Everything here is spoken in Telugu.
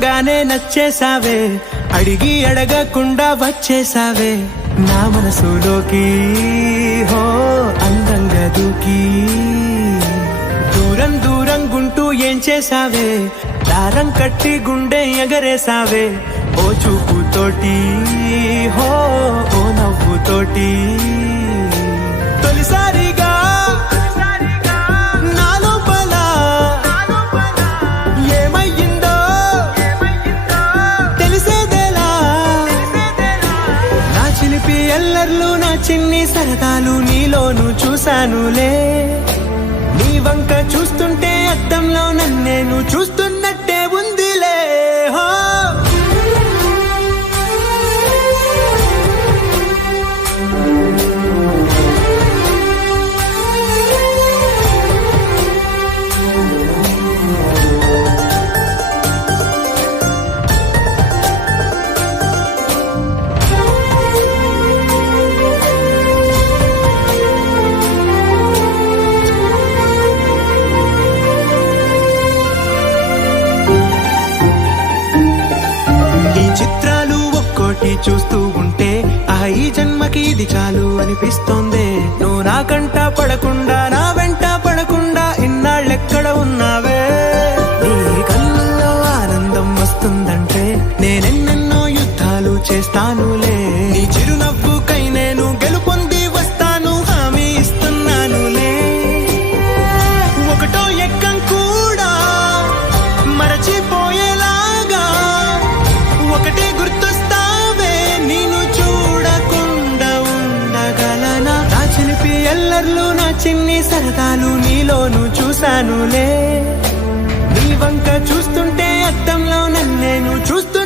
చూడంగానే నచ్చేసావే, అడిగి అడగకుండా వచ్చేసావే నా మనసులోకి. హో అందంగా దూకి దూరం దూరం గుంటూ ఏం చేసావే, దారం కట్టి గుండె ఎగరేసావే ఓ చూపుతోటి. హో ఓ నవ్వుతోటి తొలిసారిగా నా లోపల ఏమయ్యిందో తెలిసేదేలా. నా చిలిపి ఎల్లర్లు నా చిన్ని సరదాలు నీలోను చూశానులే. నీ వంక చూస్తుంటే అద్దంలో నన్నేను చూస్తున్నట్టే ఉందిలే. హో చూస్తూ ఉంటే ఈ జన్మకి ఇది చాలు అనిపిస్తోంది. నువ్వు నా కంట పడకుండా నా వెంట పడకుండా ఇన్నాళ్ళెక్కడ ఉన్నావే. నీ కళ్ళల్లో ఆనందం వస్తుందంటే నేనెన్నెన్నో యుద్ధాలు చేస్తానులే. నీ చిరునవ్వుకై నేను గెలుపొంది వస్తాను హామీ ఇస్తున్నానులే. ఒకటో ఎక్కం కూడా మరచిపోయేలాగా ఒకటే గుర్తొస్తా ఎల్లర్లు నా చిన్ని సరదాలు నీలోను చూశానులే. నీ వంక చూస్తుంటే అద్దంలో నన్నేను చూస్తూ